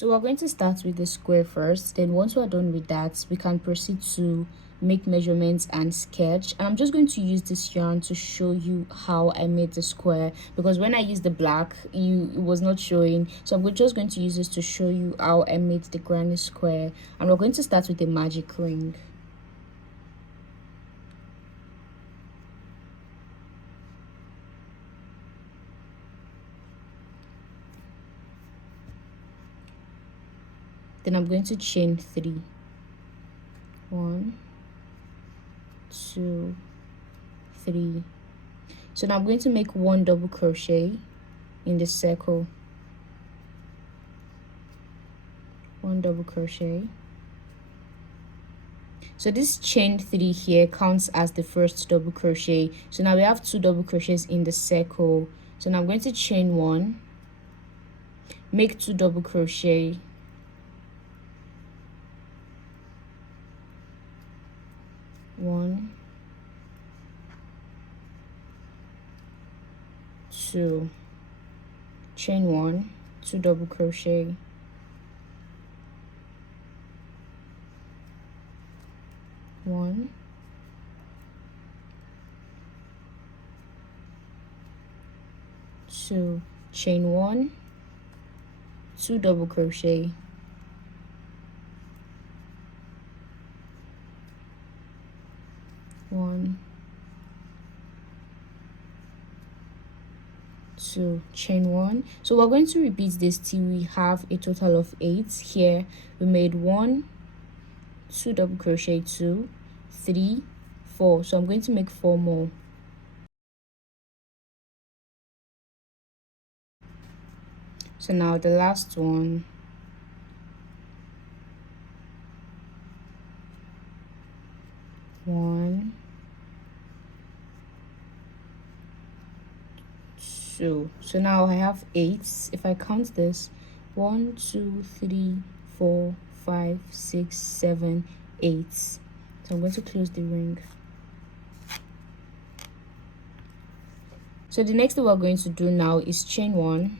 So we're going to start with the square first. Then once we're done with that, we can proceed to make measurements and sketch. And I'm just going to use this yarn to show you how I made the square, because when I used the black, it was not showing. So I'm just going to use this to show you how I made the granny square. And we're going to start with the magic ring. Then I'm going to chain 3. 1, 2, 3. So now I'm going to make 1 double crochet in the circle. 1 double crochet. So this chain 3 here counts as the first double crochet. So now we have 2 double crochets in the circle. So now I'm going to chain 1, make 2 double crochet, 1, 2, chain 1, 2 double crochet, 1, 2, chain 1, 2 double crochet, 1, 2, chain 1. So we're going to repeat this till we have a total of 8. Here we made 1, 2 double crochet, 2, 3, 4. So I'm going to make 4 more. So now the last one. 1, 2. So now I have 8. If I count this, 1, 2, 3, 4, 5, 6, 7, 8. So I'm going to close the ring. So the next thing we're going to do now is chain 1,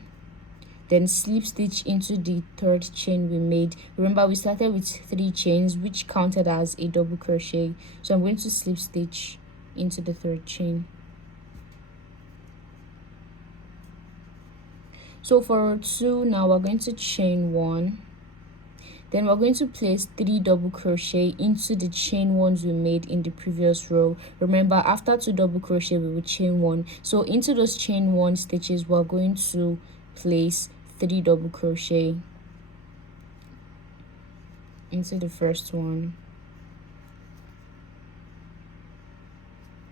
then slip stitch into the 3rd chain we made. Remember, we started with 3 chains, which counted as a double crochet. So I'm going to slip stitch into the 3rd chain. So for row 2, now we're going to chain 1, then we're going to place 3 double crochet into the chain ones we made in the previous row. Remember, after 2 double crochet we will chain 1. So into those chain 1 stitches we're going to place 3 double crochet into the first one.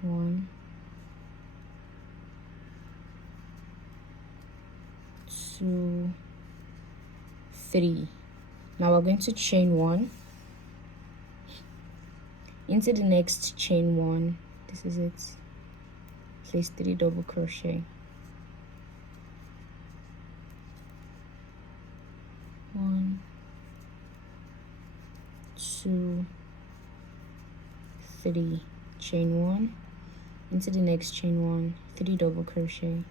1, 2, 3. Now we're going to chain 1 into the next chain 1. This is it. Place 3 double crochet. 1, 2, 3. Chain 1 into the next chain 1. 3 double crochet.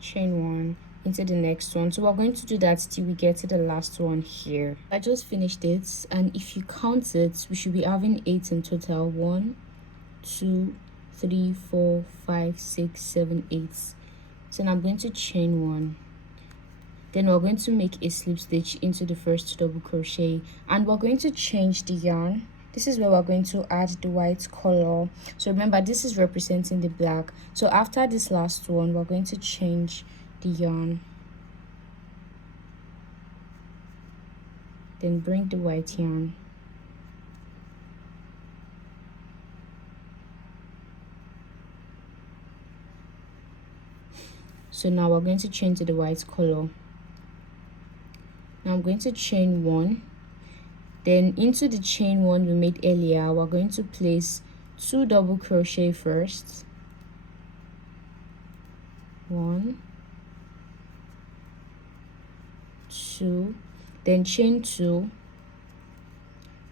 Chain 1 into the next one. So we're going to do that till we get to the last one here. I just finished it, and if you count it, we should be having 8 in total. 1, 2, 3, 4, 5, 6, 7, 8. So now I'm going to chain 1, then we're going to make a slip stitch into the first double crochet, and we're going to change the yarn. This is where we're going to add the white color. So remember, this is representing the black. So after this last one, we're going to change the yarn, then bring the white yarn, so now we're going to change to the white color. Now I'm going to chain 1, then into the chain 1 we made earlier we're going to place 2 double crochet first. 1, 2, then chain 2,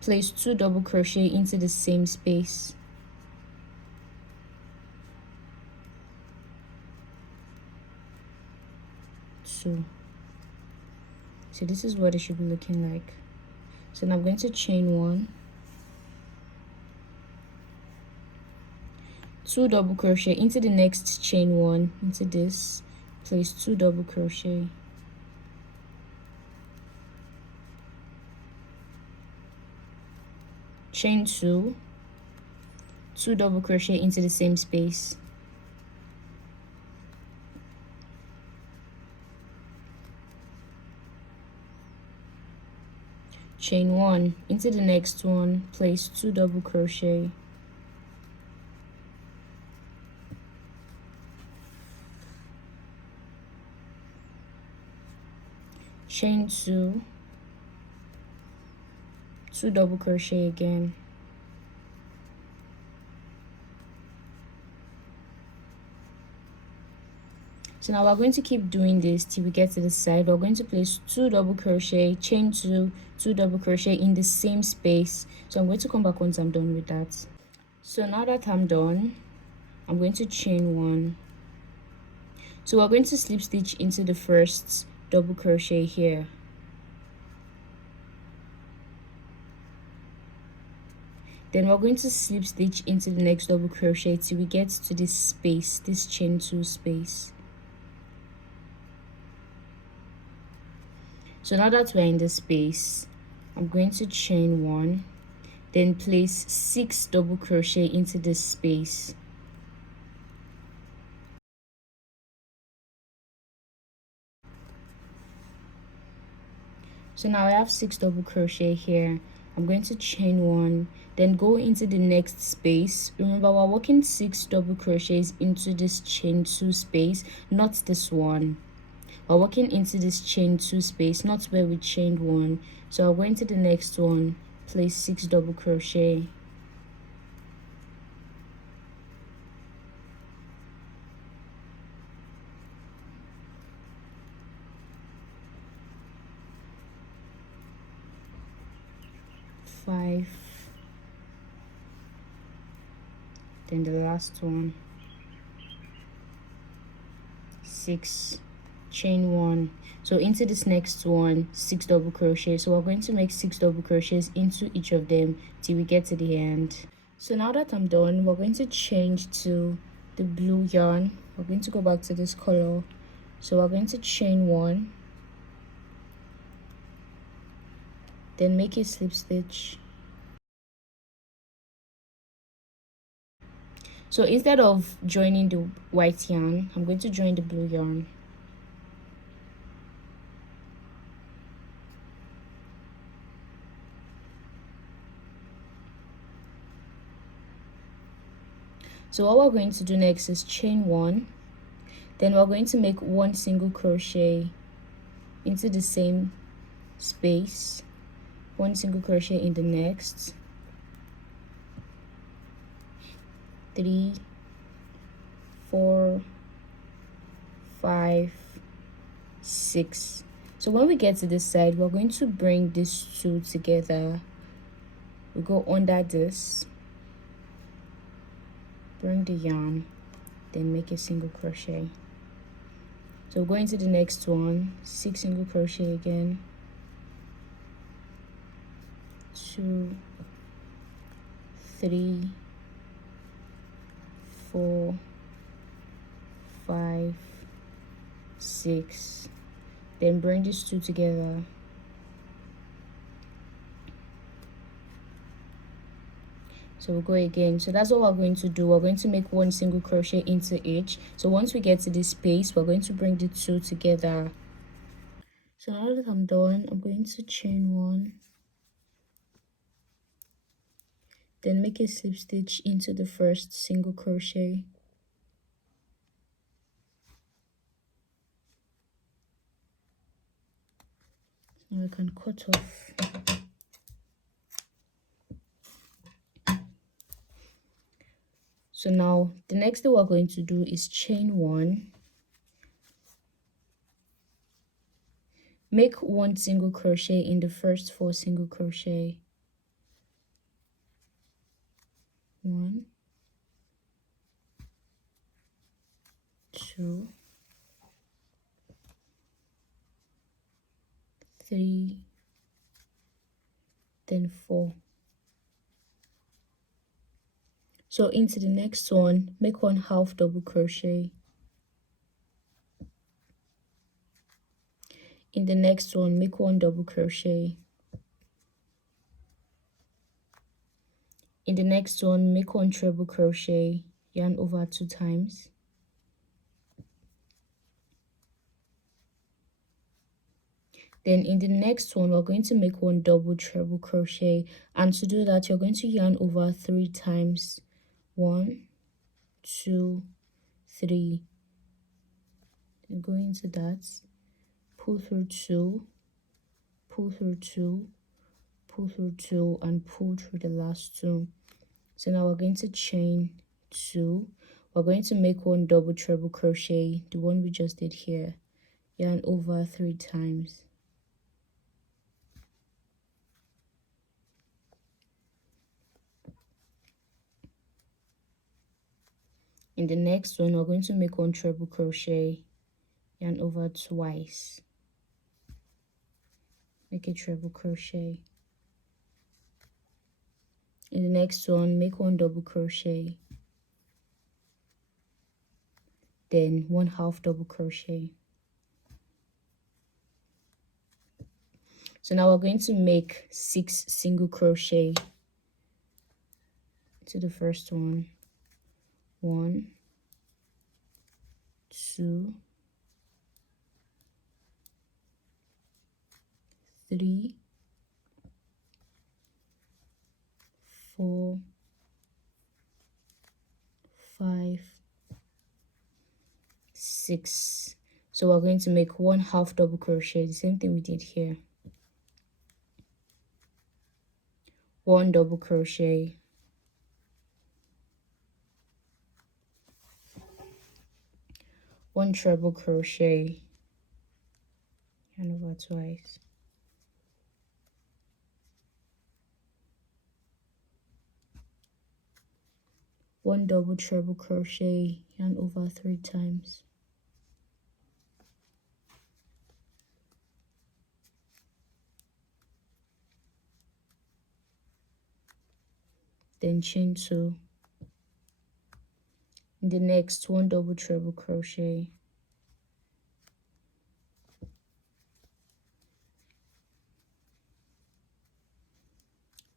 place 2 double crochet into the same space. 2. So this is what it should be looking like. So now I'm going to chain 1, 2 double crochet into the next chain 1, into this, place 2 double crochet, chain 2, 2 double crochet into the same space, chain 1 into the next one, place 2 double crochet, chain 2, 2 double crochet again, so now we're going to keep doing this till we get to the side. We're going to place 2 double crochet, chain 2, 2 double crochet in the same space. So I'm going to come back once I'm done with that. So now that I'm done, I'm going to chain 1. So we're going to slip stitch into the first double crochet here. Then we're going to slip stitch into the next double crochet till we get to this space, this chain 2 space. So now that we're in this space, I'm going to chain 1, then place 6 double crochet into this space. So now I have 6 double crochet here. I'm going to chain 1, then go into the next space. Remember, we're working 6 double crochets into this chain 2 space, not this one. We're working into this chain 2 space, not where we chained 1. So I'll go into the next one, place 6 double crochet, five, then the last one, 6, chain 1. So into this next one, 6 double crochet. So we're going to make 6 double crochets into each of them till we get to the end. So now that I'm done, we're going to change to the blue yarn. We're going to go back to this color. So we're going to chain 1, then make a slip stitch. So instead of joining the white yarn, I'm going to join the blue yarn. So what we're going to do next is chain 1, then we're going to make 1 single crochet into the same space, 1 single crochet in the next, 3, 4, 5, 6. So when we get to this side, we're going to bring these two together. We go under this, bring the yarn, then make a single crochet. So go into the next one, 6 single crochet again, 2, 3, 4, 5, 6, then bring these two together, so we'll go again. So that's what we're going to do. We're going to make 1 single crochet into each. So once we get to this space, we're going to bring the two together. So now that I'm done, I'm going to chain 1, then make a slip stitch into the first single crochet, and I can cut off. So now the next thing we're going to do is chain 1, make 1 single crochet in the first 4 single crochet, 1, 2, 3, then 4. So into the next one, make 1 half double crochet. In the next one, make 1 double crochet. In the next one, make 1 treble crochet, yarn over 2 times. Then in the next one, we're going to make 1 double treble crochet, and to do that, you're going to yarn over 3 times. 1, 2, 3. Then go into that, pull through 2, pull through 2, pull through 2, and pull through the last 2. So now we're going to chain 2. We're going to make 1 double treble crochet, the one we just did here, yarn over 3 times. In the next one, we're going to make 1 treble crochet, yarn over twice, make a treble crochet. In the next one, make 1 double crochet, then 1 half double crochet. So now we're going to make 6 single crochet to the first one. 1, 2, 3, 4, 5, 6. So we're going to make 1 half double crochet, the same thing we did here. 1 double crochet, 1 treble crochet, yarn over twice, 1 double treble crochet, yarn over 3 times, then chain 2. In the next, 1 double treble crochet,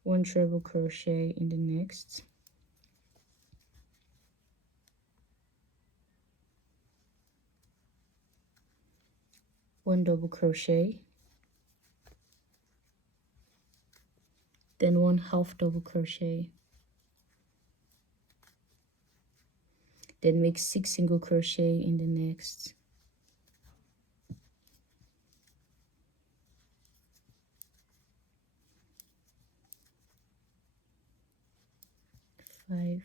one treble crochet in the next, one double crochet, then 1 half double crochet, then make 6 single crochet in the next, 5,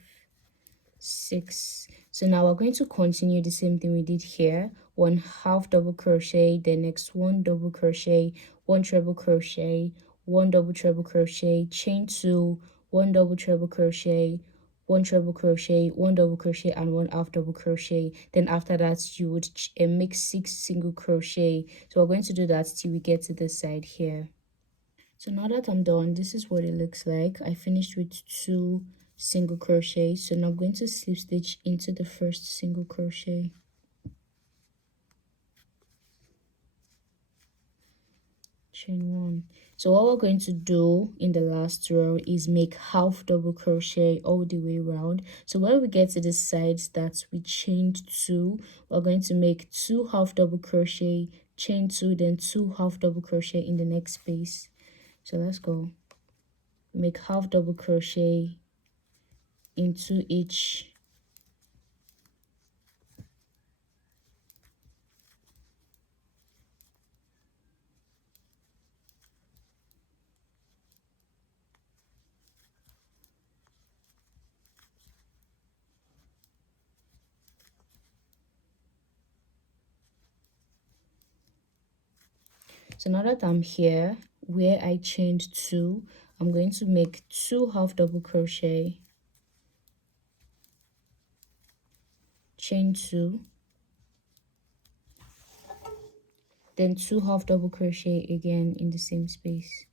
6. So now we're going to continue the same thing we did here. 1 half double crochet, then next 1 double crochet, 1 treble crochet, 1 double treble crochet, chain 2, 1 double treble crochet, 1 treble crochet, 1 double crochet, and 1 half double crochet. Then after that, you would make 6 single crochet. So we're going to do that till we get to this side here. So now that I'm done, this is what it looks like. I finished with 2 single crochet. So now I'm going to slip stitch into the first single crochet. Chain 1. So what we're going to do in the last row is make half double crochet all the way around. So when we get to the sides that we chained 2, we're going to make 2 half double crochet, chain 2, then 2 half double crochet in the next space. So let's go. Make half double crochet into each. So now that I'm here where I chained 2, I'm going to make 2 half double crochet, chain 2, then 2 half double crochet again in the same space.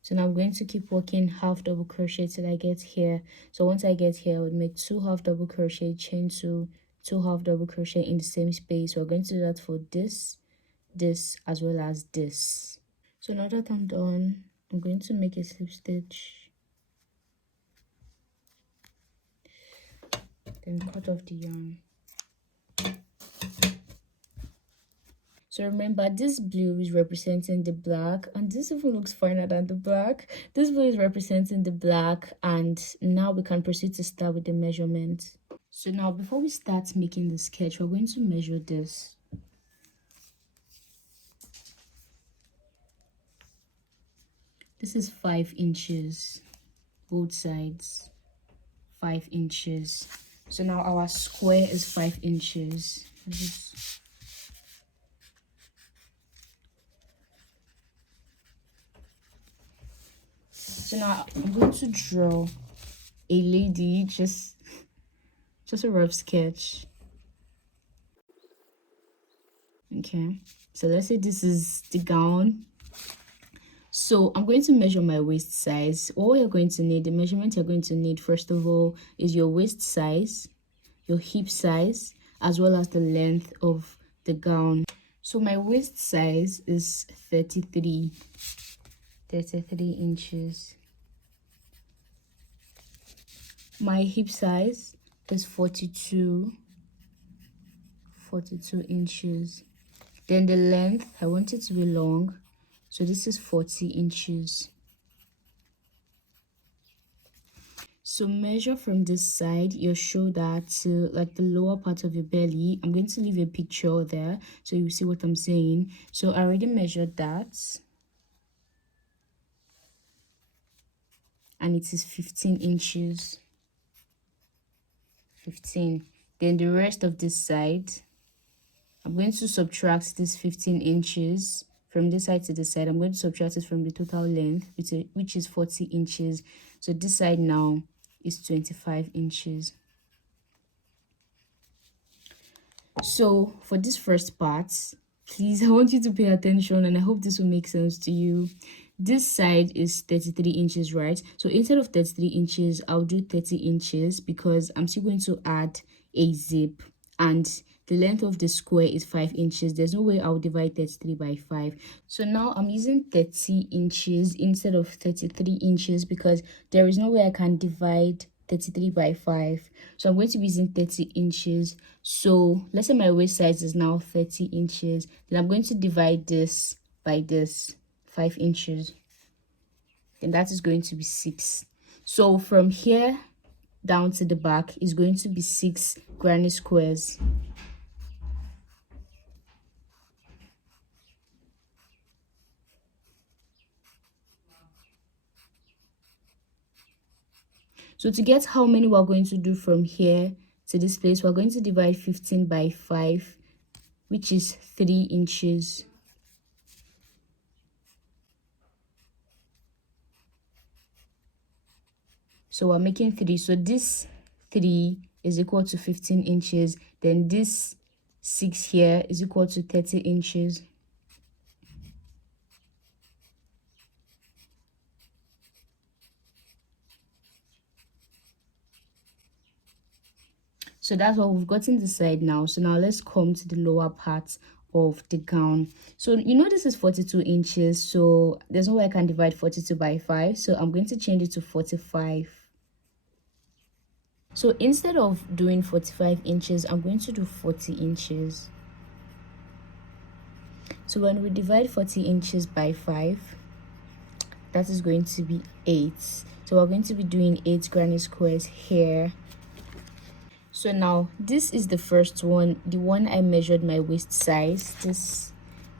So now I'm going to keep working half double crochet till I get here. So once I get here, I would make 2 half double crochet, chain 2, 2 half double crochet in the same space. We're going to do that for this, this, as well as this. So now that I'm done, I'm going to make a slip stitch, then cut off the yarn. So remember, this blue is representing the black, and this even looks finer than the black. This blue is representing the black, and now we can proceed to start with the measurement. So now before we start making the sketch, we're going to measure this. This is 5 inches, both sides, 5 inches. So now our square is 5 inches. So now I'm going to draw a lady, just a rough sketch. Okay, so let's say this is the gown. So I'm going to measure my waist size. All you're going to need, the measurement you're going to need first of all is your waist size, your hip size, as well as the length of the gown. So my waist size is 33 inches. My hip size is 42 inches. Then the length, I want it to be long, so this is 40 inches. So measure from this side, your shoulder to like the lower part of your belly. I'm going to leave a picture there so you see what I'm saying. So I already measured that, and it is 15 inches. 15. Then the rest of this side, I'm going to subtract this 15 inches from this side to this side. I'm going to subtract it from the total length, which is 40 inches. So this side now is 25 inches. So for this first part, please, I want you to pay attention, and I hope this will make sense to you. This side is 33 inches, right? So instead of 33 inches, I'll do 30 inches because I'm still going to add a zip, and the length of the square is 5 inches. There's no way I'll divide 33 by 5. So now I'm using 30 inches instead of 33 inches because there is no way I can divide 33 by 5. So I'm going to be using 30 inches. So let's say my waist size is now 30 inches. Then I'm going to divide this by this, 5 inches. And that is going to be 6. So from here down to the back is going to be 6 granny squares. So to get how many we're going to do from here to this place, we're going to divide 15 by 5, which is 3 inches. So we're making 3. So this 3 is equal to 15 inches. Then this 6 here is equal to 30 inches. So that's what we've gotten this side now. So now let's come to the lower part of the gown. So you know this is 42 inches. So there's no way I can divide 42 by 5. So I'm going to change it to 45. So instead of doing 45 inches, I'm going to do 40 inches. So when we divide 40 inches by 5, that is going to be 8. So we're going to be doing 8 granny squares here. So now this is the first one, the one I measured my waist size, this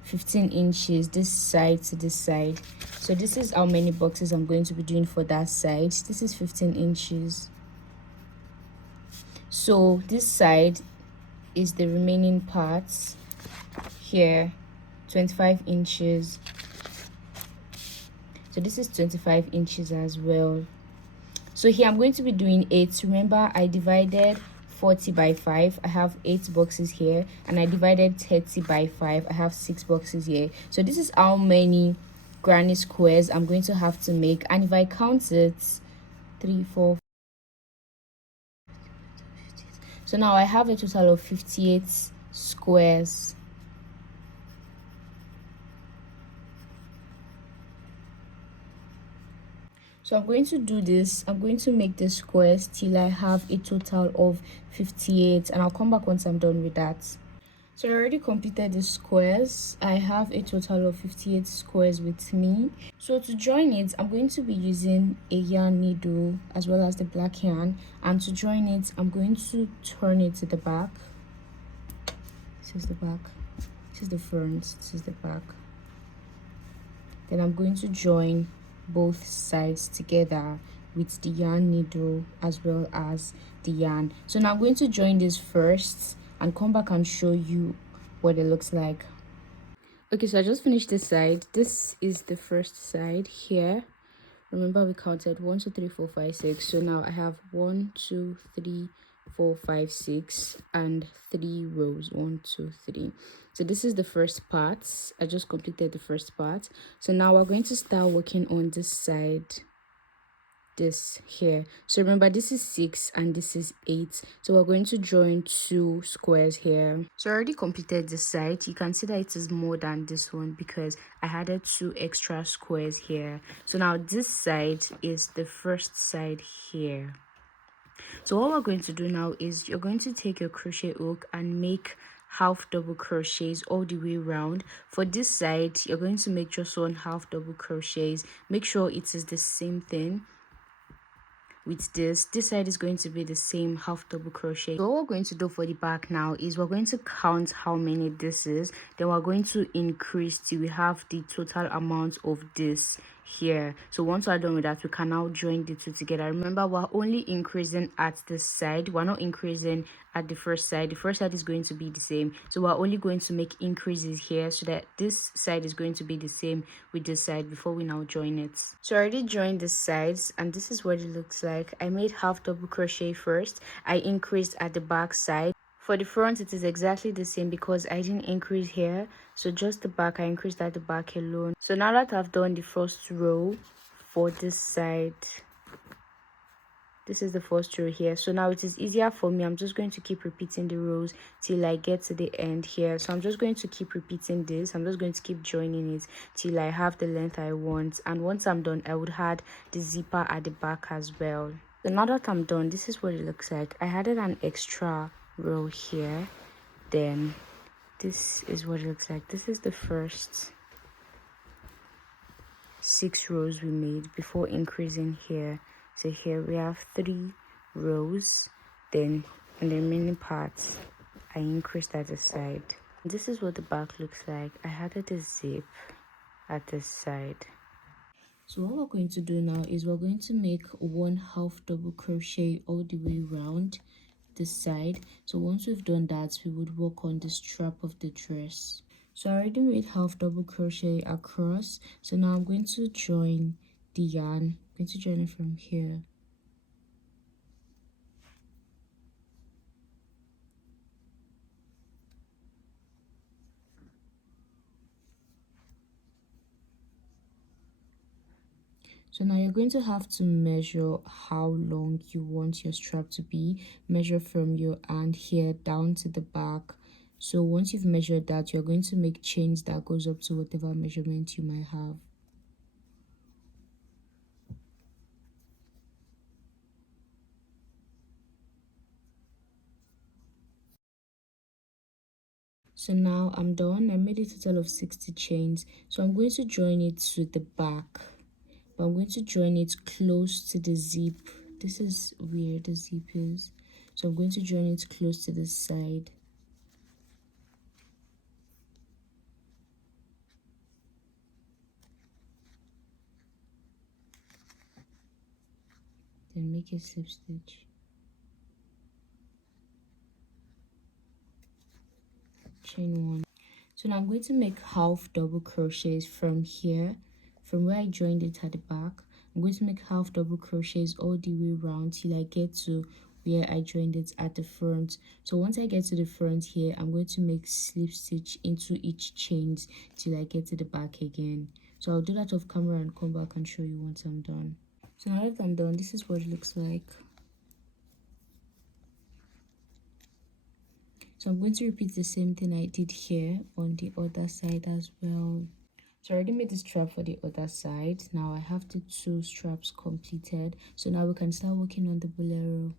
15 inches, this side to this side. So this is how many boxes I'm going to be doing for that side. This is 15 inches. So this side is the remaining parts here, 25 inches. So this is 25 inches as well. So here I'm going to be doing 8. Remember, I divided 40 by 5. I have 8 boxes here, and I divided 30 by 5. I have 6 boxes here. So this is how many granny squares I'm going to have to make. And if I count it, 3, 4. So now I have a total of 58 squares. So I'm going to do this. I'm going to make the squares till I have a total of 58, and I'll come back once I'm done with that. So I already completed the squares. I have a total of 58 squares with me. So to join it, I'm going to be using a yarn needle as well as the black yarn. And to join it, I'm going to turn it to the back. This is the back. This is the front. This is the back. Then I'm going to join both sides together with the yarn needle as well as the yarn. So now I'm going to join this first and come back and show you what it looks like. Okay, so I just finished this side. This is the first side here. Remember, we counted 1 2 3 4 5 6. So now I have 1 2 3 4 5 6 and 3 rows. 1 2 3. So this is the first part. I just completed the first part. So now we're going to start working on this side, this here. So remember, this is 6 and this is 8. So we're going to join 2 squares here. So I already completed this side. You can see that it is more than this one because I added 2 extra squares here. So now this side is the first side here. So what we're going to do now is you're going to take your crochet hook and make half double crochets all the way around. For this side, you're going to make just 1 half double crochets. Make sure it is the same thing with this side is going to be the same half double crochet. So what we're going to do for the back now is we're going to count how many this is, then we're going to increase till we have the total amount of this here. So once we're done with that, we can now join the two together. Remember, we're only increasing at this side, we're not increasing at the first side. The first side is going to be the same, so we're only going to make increases here so that this side is going to be the same with this side before we now join it. So I already joined the sides and this is what it looks like. I made half double crochet first. I increased at the back side. For the front, it is exactly the same because I didn't increase here, so just the back, I increased at the back alone. So now that I've done the first row for this side, this is the first row here. So now it is easier for me. I'm just going to keep repeating the rows till I get to the end here. So I'm just going to keep repeating this. I'm just going to keep joining it till I have the length I want. And once I'm done, I would add the zipper at the back as well. So now that I'm done, this is what it looks like. I added an extra row here. Then this is what it looks like. This is the first 6 rows we made before increasing here. So here we have 3 rows, then in the remaining parts I increased at the side. This is what the back looks like. I added a zip at this side. So what we're going to do now is we're going to make 1 half double crochet all the way around this side. So once we've done that, we would work on the strap of the dress. So I already made half double crochet across. So now I'm going to join the yarn. I'm going to join it from here. So now you're going to have to measure how long you want your strap to be. Measure from your hand here down to the back. So once you've measured that, you're going to make chains that goes up to whatever measurement you might have. So now I'm done. I made a total of 60 chains. So I'm going to join it to the back, but I'm going to join it close to the zip. This is where the zip is. So I'm going to join it close to the side. Then make a slip stitch. Chain 1. So now I'm going to make half double crochets from here, from where I joined it at the back. I'm going to make half double crochets all the way around till I get to where I joined it at the front. So once I get to the front here, I'm going to make slip stitch into each chains till I get to the back again. So I'll do that off camera and come back and show you once I'm done. So now that I'm done, this is what it looks like. So I'm going to repeat the same thing I did here on the other side as well. So I already made the strap for the other side. Now I have the 2 straps completed. So now we can start working on the bolero.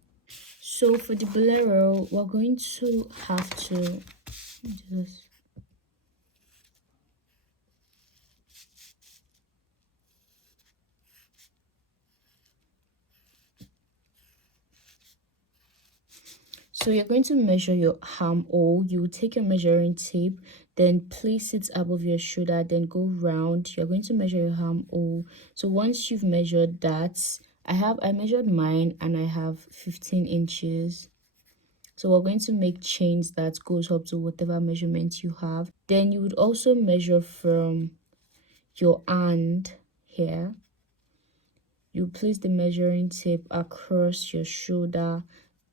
So for the bolero, we're going to have to do this. So you're going to measure your armhole. You take your measuring tape, then place it above your shoulder, then go round. You're going to measure your armhole. So once you've measured that, I measured mine and I have 15 inches. So we're going to make chains that goes up to whatever measurement you have. Then you would also measure from your hand here. You place the measuring tape across your shoulder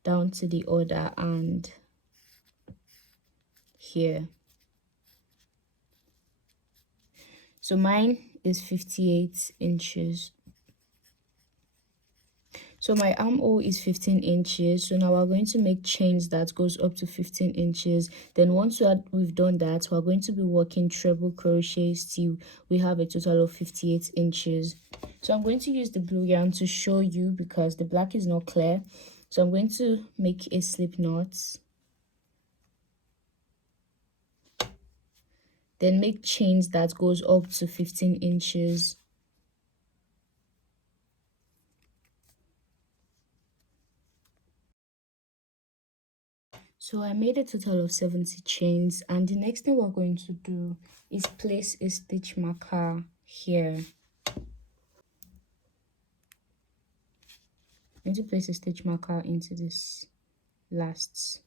down to the other hand here. So mine is 58 inches. So my armhole is 15 inches. So now we're going to make chains that goes up to 15 inches. Then once we've done that, we're going to be working treble crochets till we have a total of 58 inches. So I'm going to use the blue yarn to show you because the black is not clear. So I'm going to make a slip knot. Then make chains that goes up to 15 inches. So I made a total of 70 chains, and the next thing we're going to do is place a stitch marker here. I'm going to place a stitch marker into this last.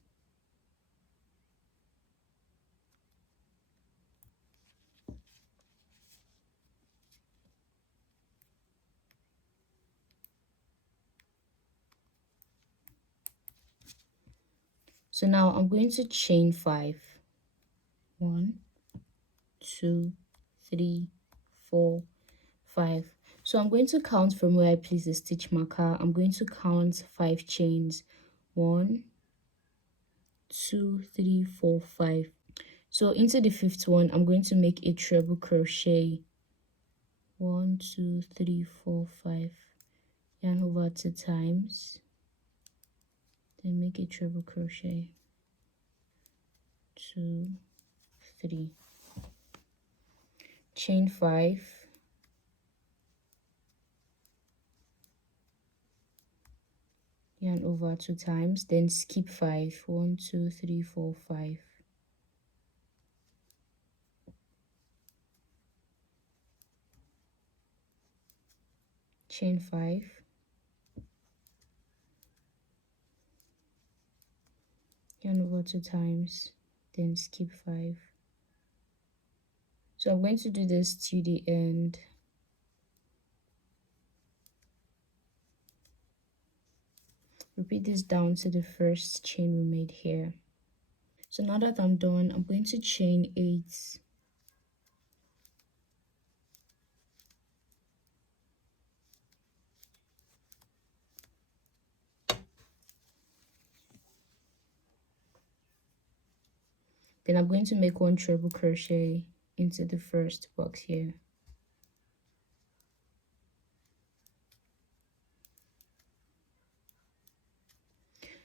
So now I'm going to chain 5. 1, 2, 3, 4, 5. So I'm going to count from where I place the stitch marker. I'm going to count 5 chains. 1, 2, 3, 4, 5. So into the 5th one, I'm going to make a treble crochet. 1, 2, 3, 4, 5. Yarn over 2 times. Then make a treble crochet. 2, 3. Chain 5. Yarn over 2 times. Then skip 5. 1, 2, 3, 4, 5. Chain 5. Yarn over 2 times. Then skip 5. So I'm going to do this to the end. Repeat this down to the first chain we made here. So now that I'm done, I'm going to chain 8. Then I'm going to make 1 treble crochet into the first box here.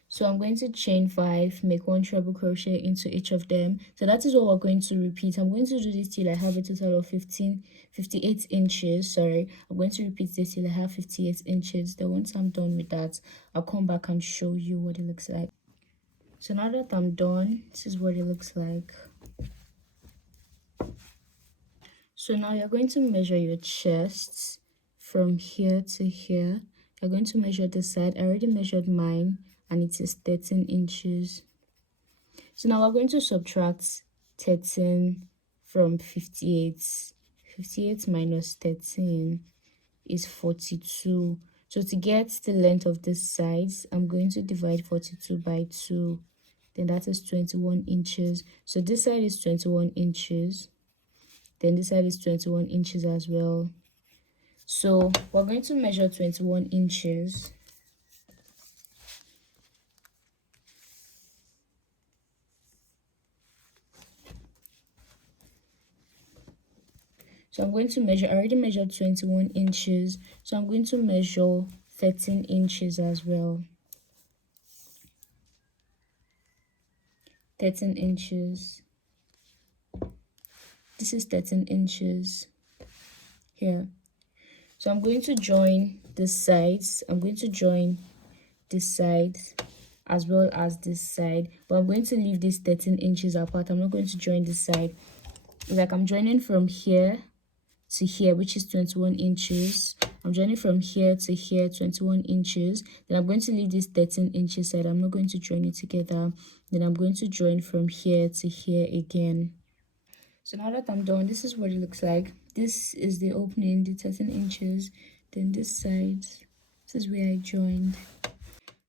So I'm going to chain 5, make 1 treble crochet into each of them. So that is what we're going to repeat. I'm going to do this till I have a total of 58 inches. Sorry, I'm going to repeat this till I have 58 inches. Then once I'm done with that, I'll come back and show you what it looks like. So now that I'm done, this is what it looks like. So now you're going to measure your chests from here to here. You're going to measure the side. I already measured mine and it is 13 inches. So now we're going to subtract 13 from 58. 58 minus 13 is 42. So to get the length of this sides, I'm going to divide 42 by 2. Then that is 21 inches. So this side is 21 inches. Then this side is 21 inches as well. So we're going to measure 21 inches. So I'm going to measure, I already measured 21 inches. So I'm going to measure 13 inches as well. 13 inches. This is 13 inches here. So I'm going to join the sides. I'm going to join this side as well as this side. But I'm going to leave this 13 inches apart. I'm not going to join this side. Like I'm joining from here to here, which is 21 inches. I'm joining from here to here, 21 inches. Then I'm going to leave this 13 inches side. I'm not going to join it together. Then I'm going to join from here to here again. So now that I'm done, this is what it looks like. This is the opening, the 13 inches. Then this side, this is where I joined.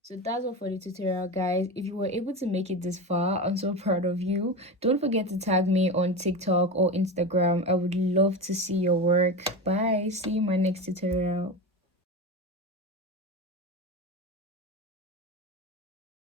So that's all for the tutorial, guys. If you were able to make it this far, I'm so proud of you. Don't forget to tag me on TikTok or Instagram. I would love to see your work. Bye. See you in my next tutorial.